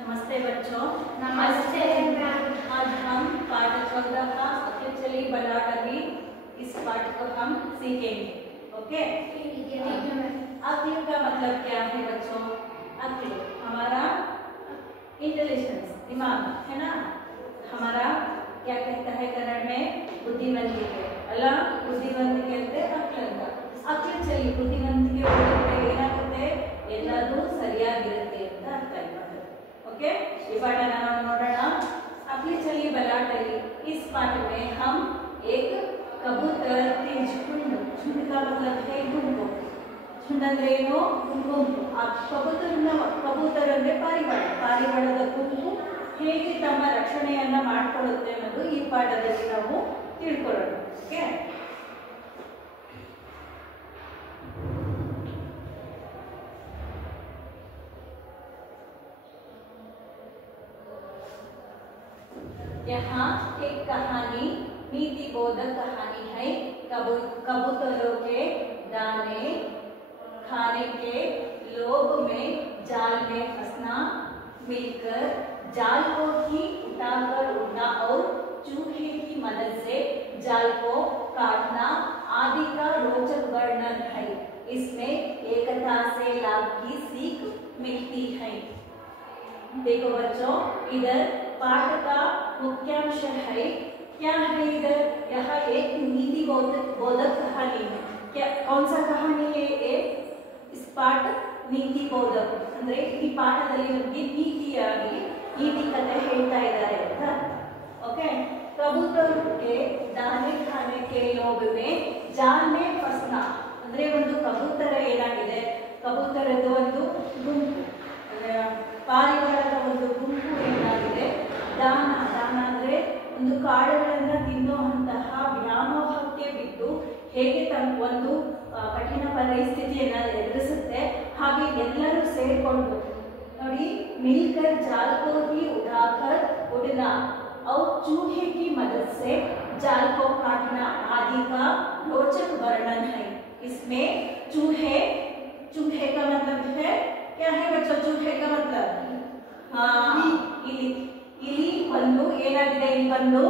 नमस्ते बच्चों। नमस्ते मैम। आज हम पाठ 14 का चली बला डली इस पाठ को हम सीखेंगे। ओके, अक्ल का मतलब क्या है बच्चों? अक्ल हमारा इंटेलिजेंस, दिमाग है ना। हमारा क्या कहता है कन्नड़ में? बुद्धिमंतिके अಲ್ಲ बुद्धिमंतिके ಅಂದ್ರೆ ಅಕ್ಲ ಅಂತ. ಅಕ್ಲ ಚಲಿ ಬುದ್ಧಿವಂತಿಕೆ ಒಳಗೆ ಏನಾಗುತ್ತೆ? ಎಲ್ಲದೂ ಸರಿಯಾಗಿರುತ್ತೆ ಅಂತ ಅರ್ಥ ಆಯ್ತು. ओके, ये पाठ नाम नोडोಣ. अक्ल चली बला डली. इस पाठ में हम एक कबूतर के झुंड का मतलब है गुंपु. झुंड ಅಂದ್ರೆ ಏನು? ಗುಂಪು. ಆ ಕಬೂತರ ಅಂದ್ರೆ ಪಾರಿವಾಳದ ಗುಂಪು ಹೇಗೆ ತಮ್ಮ ರಕ್ಷಣೆಯನ್ನ ಮಾಡಿಕೊಳ್ಳುತ್ತೆ ಅನ್ನೋದು ಈ ಪಾಠದಲ್ಲಿ ನಾವು ತಿಳ್ಕೊಳ್ಳೋಣ. ಓಕೆ, यहाँ एक कहानी नीति बोधक कहानी है। कबूतरों के दाने खाने के लोभ में जाल में फंसना, मिलकर जाल को ही उठाकर उड़ना और चूहे की मदद से जाल को काटना आदि का रोचक वर्णन है। इसमें एकता से लाभ की सीख मिलती है। देखो बच्चों, इधर पाठ का मुख्यांश है। क्या है इधर? यह एक नीति बोधक कहानी है। क्या कौन सा कहानी है ये? इस पाठ नीति बोधक ಅಂದ್ರೆ ಈ ಪಾಠದಲ್ಲಿ ನಮಗೆ ನೀತಿ ಕಥೆ ಹೇಳ್ತಾ ಇದ್ದಾರೆ ಅಂತ. ಓಕೆ, कबूतर के दाने खाने के लोभ में जाल में फंसना ಅಂದ್ರೆ ಒಂದು ಕಬೂತರ ಏನಾಗಿದೆ? ಕಬೂತರದ್ದು ಒಂದು ಗುಂಪು, ಪಾರಿವಾಳದ ಒಂದು ಗುಂಪು ಏನಾಗಿದೆ? ದಾನ ಅಂದ್ರೆ ಒಂದು ಕಾಳುಗಳನ್ನ ತಿನ್ನುವಂತಹ ವ್ಯಾಮೋಹಕ್ಕೆ ಬಿದ್ದು ಹೇಗೆ ತಮ್ಮ ಒಂದು ಕಠಿಣ ಪರಿಸ್ಥಿತಿಯನ್ನ ಎದುರಿಸುತ್ತೆ. ಹಾಗೆ ಎಲ್ಲರೂ ಸೇರಿಕೊಂಡು ನೋಡಿ, मिलकर जाल को ही उठाकर उड़ना और चूहे की मदद से जाल को काटना आदि का रोचक वर्णन है। इसमें चूहे का मतलब है क्या है बच्चों? चूहे का मतलब इली ಒಂದು ಏನಾಗಿದೆ? ಇಲ್ಲಿ ಒಂದು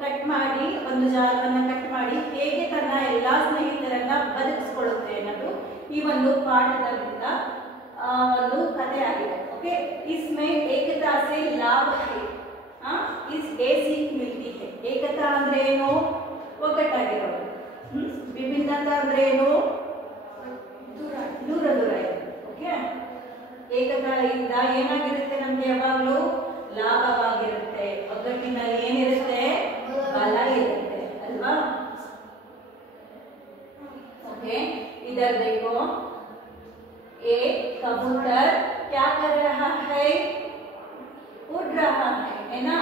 ಕಟ್ ಮಾಡಿ ಒಂದು ಜಾಲವನ್ನ ಕಟ್ ಮಾಡಿ ಹೇಗೆ ತನ್ನ ಎಲ್ಲಾ ಸ್ನೇಹಿತರನ್ನ ಬದುಕಿಸಿಕೊಳ್ಳುತ್ತೆ ಅನ್ನೋದು ಈ ಒಂದು ಪಾಠದಿಂದ ಒಂದು ಕಥೆ ಆಗಿದೆ. ओके, इसमें एकता से लाभ है. इस ए सीख मिलती है. एकता ಅಂದ್ರೆ ಏನು? ಒಗ್ಗಟ್ಟಾಗಿರೋದು. ವಿಭಿನ್ನತಾ ಅಂದ್ರೆ ಏನು? ದೂರ ಇರೋದು. ಓಕೆ, ಏಕತೆಯಿಂದ ಏನಾಗಿರುತ್ತೆ? ನಮ್ಗೆ ಯಾವಾಗಲೂ ಲಾಭವಾಗಿರುತ್ತೆ. ಒಗ್ಗಟ್ಟಿನಲ್ಲಿ ಏನಿರುತ್ತೆ? ಬಲ ಇರುತ್ತೆ ಅಲ್ವಾ? ओके, इधर देखो, एक कबूतर क्या कर रहा है? उड़ रहा है ना?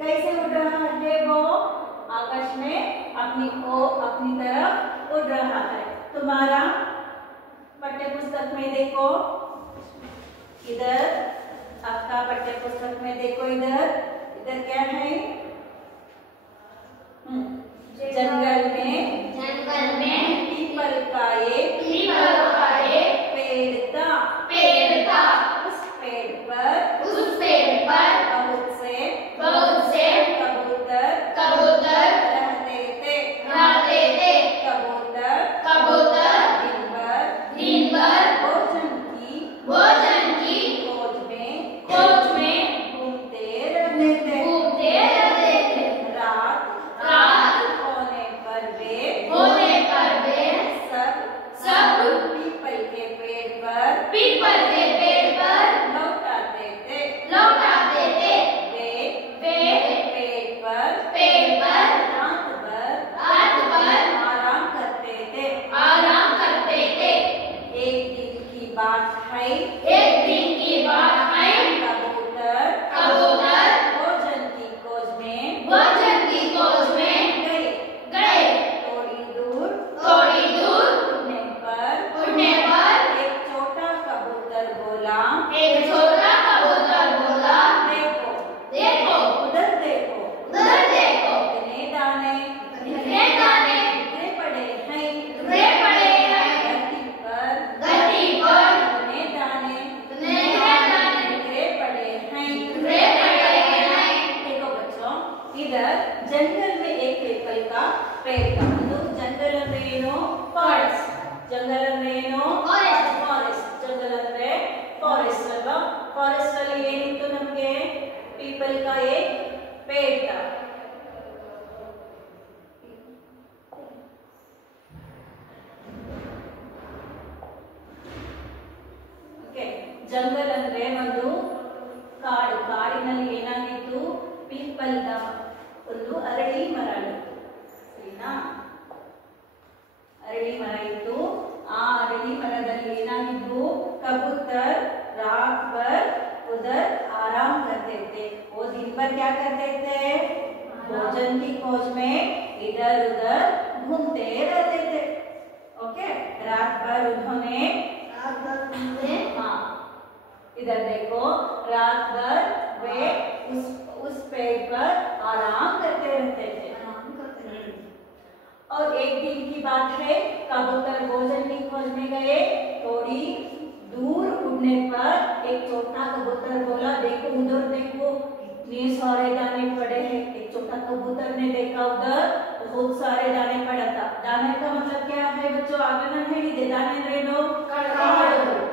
कैसे उड़ रहा है? वो आकाश में अपनी तरफ उड़ रहा है. तुम्हारा पाठ्य पुस्तक में देखो, इधर आपका पाठ्य पुस्तक में देखो, इधर क्या है? जंगल में पीपल का एक पेड़ था. उस पेड़ पर बहुत से कबूतर रहते थे. कबूतर दिन भर भोजन की खोज में घूमते रहते थे. रात होने पर वे सब पीपल के पेड़ पर लौट आते थे. वे पेड़ पर रात भर आराम करते थे. एक दिन की बात है. कबूतर भोजन की खोज में गए. थोड़ी दूर उड़ने पर एक छोटा कबूतर बोला, देखो उधर देखो, इतने दाने बिखरे पड़े हैं धरती पर. इतने दाने बिखरे ಜಂಗಲ್ ಅಂದ್ರೆ ಒಂದು ಕಾಡು. ಕಾಡಿನಲ್ಲಿ ಏನಾಗಿತ್ತು? ಪೀಪಲ್ ಒಂದು ಅರಳಿ ಮರ ಇತ್ತು, ಸರಿನಾ? अरली मर इतु आ अरली मरदल्ली ಏನಾಗಿದ್ದು कबूतर रात भर उधर आराम करते थे। वो दिन भर क्या करते थे? भोजन की खोज में इधर उधर घूमते रहते थे। ओके, रात भर उन्होंने हाँ इधर देखो, रात भर वे उस पेड़ पर आराम करते रहते थे। और एक दिन की बात है, कबूतर भोजन की खोज में गए। थोड़ी दूर उड़ने पर एक छोटा कबूतर बोला, देखो उधर देखो, इतने सारे दाने पड़े हैं। एक छोटा कबूतर ने देखा उधर बहुत सारे दाने पड़ा था। दाने का मतलब क्या है बच्चों? आगे ना ಹೇಳಿದೆ दाने ಅಂದ್ರೇನು?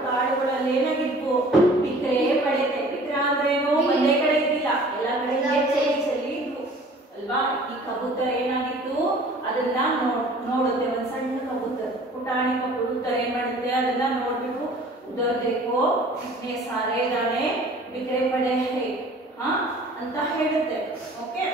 ಕಾಳುಗಳಲ್ಲಿ ಏನಾಗಿದ್ವು? ಬಿಕ್ರೆ ಪಡೆದೆ। ಬಿಕ್ರ ಅಂದ್ರೇನು? ಒಂದೇ ಕಡೆ ಇದ್ದಿಲ್ಲ, ಎಲ್ಲ ಕಡೆ ಚೆಲ್ಲಿ ಇದ್ವು ಅಲ್ವಾ? ಈ ಕಬೂತರ ಏನಾಗಿತ್ತು? ಅದನ್ನ ನೋಡುತ್ತೆ, ಒಂದ್ ಸಣ್ಣ ಕಬೂतर, ಪುಟಾಣಿ ಕಬೂतर ಏನ್ ಮಾಡುತ್ತೆ? ಅದನ್ನ ನೋಡ್ಬಿಟ್ಟು उधर देखो इतने सारे दाने बिखरे पड़े हैं हाँ ಅಂತ ಹೇಳುತ್ತೆ। ಓಕೆ,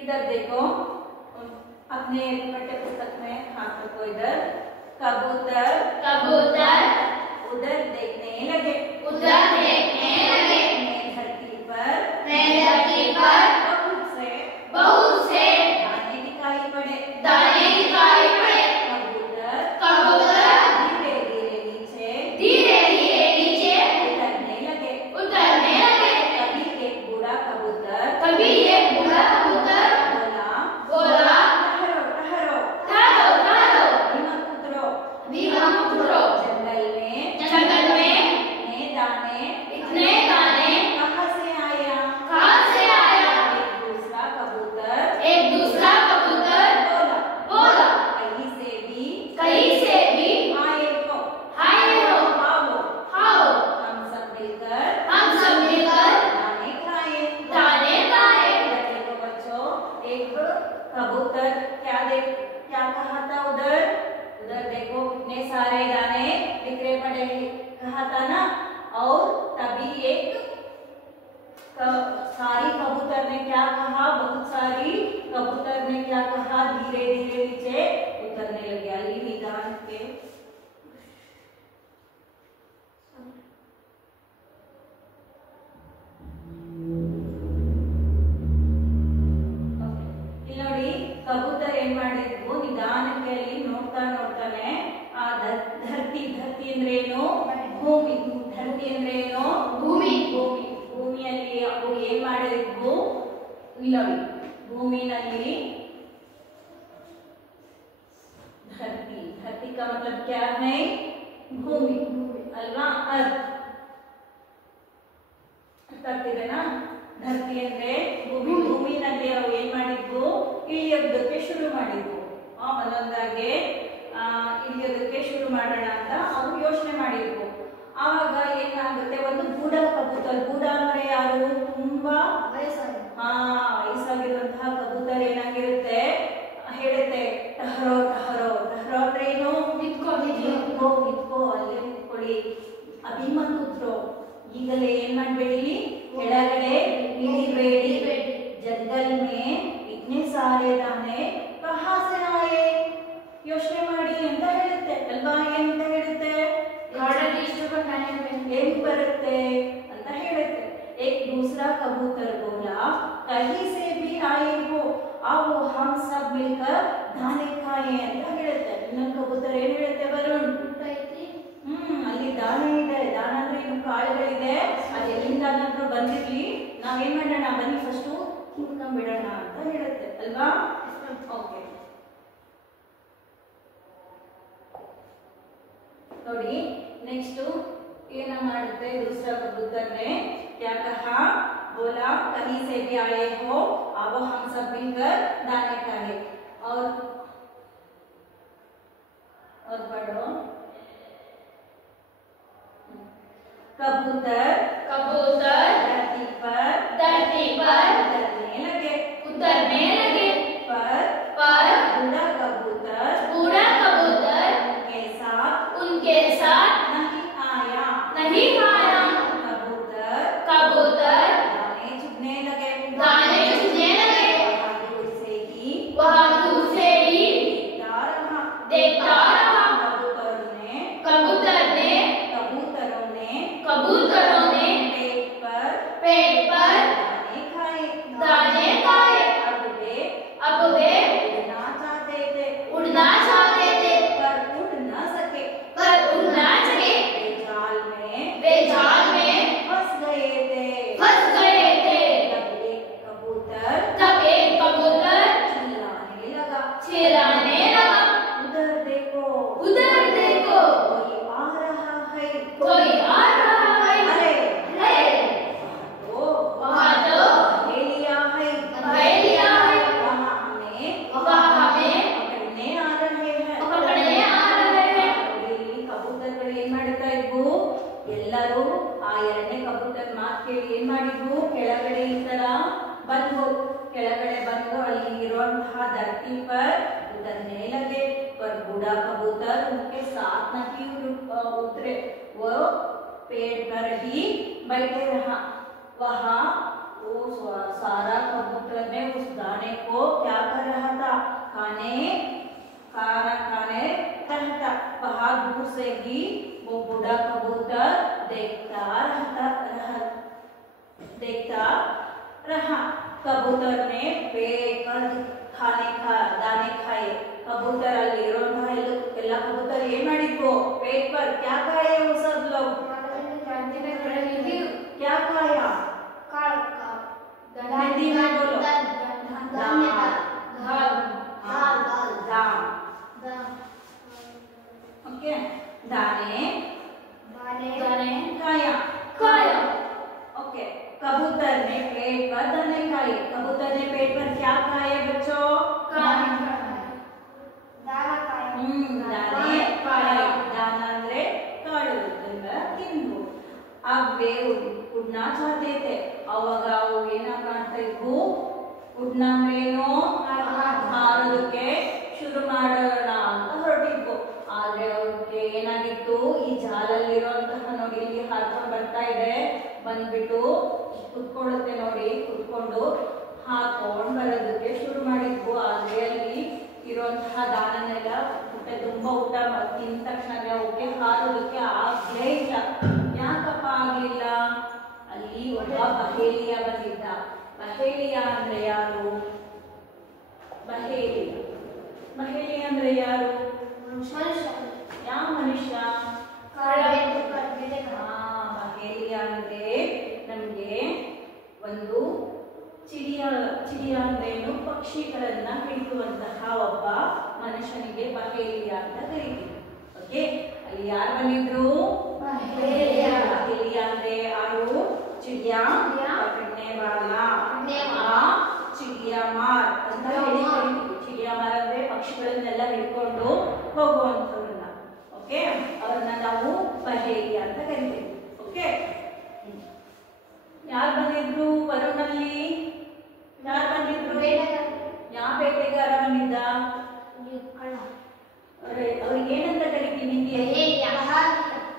इधर देखो, अपने पाठ्य पुस्तक में हाथ रखो। इधर कबूतर कबूतर उधर देखने लगे, उधर देखने लगे। धरती पर बहुत से दाने दिखाई पड़े। कबूतर धीरे धीरे नीचे उतरने लगे। कभी एक बूढ़ा कबूतर बोला, ठहरो, धीमा उतरो। जंगल में इतने दाने कहाँ से आया? एक दूसरा कबूतर बोला, कहीं से भी आए हो। आओ, हम सब मिलकर दाने खाए। देखो बच्चों, एक कबूतर क्या कहा था? उधर देखो कितने सारे दाने बिखरे पड़े कहा था ना। और तभी एक सारी कबूतर ने क्या कहा? बहुत सारी कबूतर ने क्या कहा? धीरे धीरे नीचे उतरने लगे। अली निदान के ಇಲ್ಲಿ ನೋಡಿ, ಕಬೂತರ ಏನ್ ಮಾಡಿದ್ವು? ನಿಧಾನಕ್ಕೆ ಅಲ್ಲಿ ನೋಡ್ತಾನೆ ಆ ಧರ್ತಿ ಅಂದ್ರೇನು? ಭೂಮಿ. ಧರ್ತಿ ಅಂದ್ರೇನು? ಭೂಮಿಯಲ್ಲಿ ಅವು ಏನ್ ಮಾಡಿದ್ವು? ಇಲ್ಲಿ ನೋಡಿ, ಭೂಮಿನಲ್ಲಿ धरती का मतलब क्या है? भूमि अल्वा। अर्थ ಆಗ್ತಿದೆನಾ? ಧರ್ತಿ ಅಂದ್ರೆ ಭೂಮಿ. ಭೂಮಿನಲ್ಲಿ ಅವು ಏನ್ ಮಾಡಿದ್ವು? ಇಳಿಯೋದಕ್ಕೆ ಶುರು ಮಾಡಿದ್ವು। ಒಂದೊಂದಾಗೆ ಇಳಿಯೋದಕ್ಕೆ ಶುರು ಮಾಡೋಣ ಅಂತ ಅವು ಯೋಚನೆ ಮಾಡಿದ್ವು। ಆವಾಗ ಏನಾಗುತ್ತೆ? ಒಂದು ಗೂಢ ಕಬೂತರ. ಗೂಢ ಅಂದ್ರೆ ಯಾರು? ತುಂಬಾ ವಯಸ್ಸಾಗಿರುವಂತಹ ಕಬೂತರ ಏನಾಗಿರುತ್ತೆ? ಹೇಳುತ್ತೆ, ಟಹರೋ ಅಂದ್ರೆ ಏನು? ನಿತ್ಕೋ, ಅಲ್ಲೇ ನಿಂತ್ಕೊಳ್ಳಿ, ಅಭಿಮತ ಉತ್ರೋ, ಈಗಲೇ ಏನ್ ಮಾಡ್ಬೇಡಿ? ಕೆಳಗಡೆ ಇಳಿಬೇಡಿ। ಜಂಗಲ್ ಮೇ ಇತ್ನೆ ಸಾರೆ ದಾನೆ ಕಹಾ ಸೆ ಆಯೆ? ಯೋಚನೆ ಮಾಡಿ ಅಂತ ಹೇಳುತ್ತೆ ಅಲ್ವಾ? ಏನಂತ ಹೇಳುತ್ತೆ? ಏನ್ ಬರುತ್ತೆ ಅಂತ ಹೇಳುತ್ತೆ। एक दूसरा कबूतर बोला, कहीं से भी आए हो, आओ हम सब मिलकर दाने खाएं ಅಂತ ಹೇಳುತ್ತೆ। ಇನ್ನೊಂದು ಕಬೂತರ ಏನ್ ಹೇಳುತ್ತೆ? ವರುಣ್, ಅಲ್ಲಿ ದಾನ ಇದೆ, ದಾನ ಅಂದ್ರೆ ಇನ್ನು ಕಾಳುಗಳಿದೆ, ಅದೆಲ್ಲಿಂದಾದ್ರೂ ಬಂದಿರ್ಲಿ, ನಾವೇನ್ ಮಾಡೋಣ? ಬನ್ನಿ ಫಸ್ಟ್ ತಿನ್ಕೊಂಡ್ಬಿಡೋಣ ಅಂತ ಹೇಳುತ್ತೆ ಅಲ್ವಾ? ಓಕೆ, ನೋಡಿ ನೆಕ್ಸ್ಟ್ ಏನ ಮಾಡುತ್ತೆ? दूसरा कबूतर ने क्या कहा? बोला, कहीं से भी आए हो, आओ हम सब मिलकर दाने खाएं। और पढ़ो, कबूतर कबूतर धरती पर ಕೆಳಗಡೆ ಈ ತರ ಬಂದು ಕೆಳಗಡೆ ಬಂದು ಅಲ್ಲಿ इरुವಂತಹ धरती पर उतरने लगे पर बूढ़ा कबूतर उनके साथ नहीं उतरे वो पेड़ पर ही बैठे रहा वहाँ वो सारा कबूतर ने उस दाने को क्या कर रहा था खाने रहता वहाँ दूर से ही वो बूढ़ा कबूतर देखता रहा कबूतर ने पेड़ पर दाने खाए कबूतर ಅಲ್ಲಿ ಇರುವಂತಹ ಎಲ್ಲ ಕಬೂतर ಏನ್ ಮಾಡಿದ್ವು पेड़ पर क्या खाए वो सब लोग क्या खाया हिंदी में बोलो ओके दाने खाया ओके कबूतर ने पेड़ पर दाने खाए कबूतर ने पेड़ पर क्या खाए बच्चों दाने खाए दाना ಅಂದ್ರೆ ಕಾಳು ಅದನ್ನ ತಿಂದು ಅವೇ ಉಡ್ನಾ ಚಾಹತೆ थे ಅವಾಗ ಅವು ಏನ ಮಾಡ್ತಾ ಇದ್ವು ಉಡ್ನಾ ಅಂದ್ರೇನು ಹಾರೋದಕ್ಕೆ ಶುರು ಮಾಡೋಣ ಅಂತ ಹೊರಟಿದ್ವು ಆದ್ರೆ ಅವ್ರಿಗೆ ಏನಾಗಿತ್ತು ಈ ಜಾಲಲ್ಲಿರುವಂತಹ ನೋಡಿ ಇಲ್ಲಿ ಹಾರ್ಕೊಂಡು ಬರ್ತಾ ಇದೆ ಬಂದ್ಬಿಟ್ಟು ಕುತ್ಕೊಳ್ಳುತ್ತೆ ನೋಡಿ ಕುತ್ಕೊಂಡು ಹಾಕೊಂಡು ಬರೋದಕ್ಕೆ ಶುರು ಮಾಡಿದ್ವು ಆದ್ರೆ ಅಲ್ಲಿ ಇರುವಂತಹ ದಾನನೆಲ್ಲ ಹೊಟ್ಟೆ ತುಂಬಾ ಊಟ ತಿಂದ ತಕ್ಷಣ ಅವಕ್ಕೆ ಹಾರೋದಕ್ಕೆ ಆಗ್ಲೇ ಇಲ್ಲ ಯಾಕಪ್ಪ ಆಗ್ಲಿಲ್ಲ ಅಲ್ಲಿ ಒಬ್ಬ ಬಹೇಲಿಯ ಬಂದಿದ್ದ ಬಹೇಲಿಯ ಅಂದ್ರೆ ಯಾರು ಬಹೇಲಿಯ ಅಂದ್ರೆ ಯಾರು ಯಾವ ಮನುಷ್ಯ ಬಹೇಲಿಯ ಅಂದ್ರೆ ನಮ್ಗೆ ಒಂದು ಚಿಡಿಯ ಅಂದ್ರೇನು ಪಕ್ಷಿಗಳನ್ನ ಹಿಡಿಯುವಂತಹ ಒಬ್ಬ ಮನುಷ್ಯನಿಗೆ ಬಹೇಲಿಯ ಅಂತ ಕರೀತೀವಿ ಓಕೆ ಅಲ್ಲಿ ಯಾರು ಬಂದಿದ್ರು ಬಹೇಲಿಯ ಅಂದ್ರೆ ಯಾರು ಚಿಡಿಯಾ ಪಕಡ್ನೆ ವಾಲಾ ಚಿಡಿಯಾ ಮಾರ್ ಅಂತ ಹೇಳಿ ಕರೀತೀವಿ ಚಿಡಿಯಾ ಮಾರ್ ಅಂದ್ರೆ ಪಕ್ಷಿಗಳನ್ನೆಲ್ಲ ಹಿಡ್ಕೊಂಡು ಹೋಗುವಂತವ್ರನ್ನ ಓಕೆ ಅವ್ರನ್ನ ನಾವು ಬಹೇಲಿಯ ಅಂತ ಕರಿತೀವಿ ಓಕೆ ಯಾರು ಬಂದಿದ್ರು ವರುಣಲ್ಲಿ ಯಾರು ಬಂದಿದ್ರು ಯಾವ ಬೇಟೆಗಾರ ಬಂದಿದ್ದ ಅವ್ರಿಗೆ ಏನಂತ ಕರಿತೀವಿ ಹಿಂದಿಯಲ್ಲಿ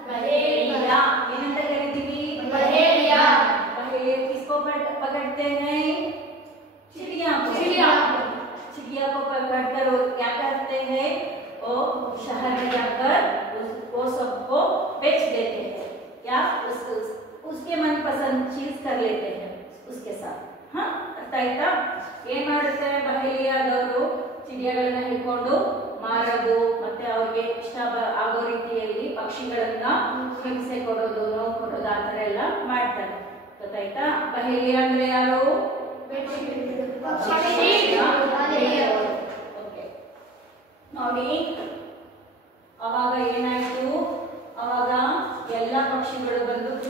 बहेलिया ಏನಂತ ಕರಿತೀವಿ बहेलिया बहेलिया किसको पकड़ते हैं चिड़िया को पकड़कर वो क्या करते हैं वो शहर में जाकर वो सबको बेच देते हैं या उसके मनपसंद चीज कर लेते हैं उसके साथ हाँ ಅರ್ಥ ಆಯ್ತಾ ಏನ್ ಮಾಡುತ್ತಾರೆ ಬಹೇಲಿಯಾದವರು ಚಿಡಿಯಗಳನ್ನ ಹಿಡ್ಕೊಂಡು ಮಾರೋದು ಮತ್ತೆ ಅವ್ರಿಗೆ ಇಷ್ಟ ಆಗೋ ರೀತಿಯಲ್ಲಿ ಪಕ್ಷಿಗಳನ್ನ ಹಿಂಸೆ ಕೊಡೋದು ನೋವು ಕೊಡೋದು ಆ ತರ ಎಲ್ಲ ಮಾಡ್ತಾರೆ ಗೊತ್ತಾಯ್ತಾ ಬಹೇಲಿಯ ಅಂದ್ರೆ ಯಾರು ನೋಡಿ ಅವಾಗ ಏನಾಯ್ತು ಅವಾಗ ಎಲ್ಲ ಪಕ್ಷಿಗಳು ಬಂದು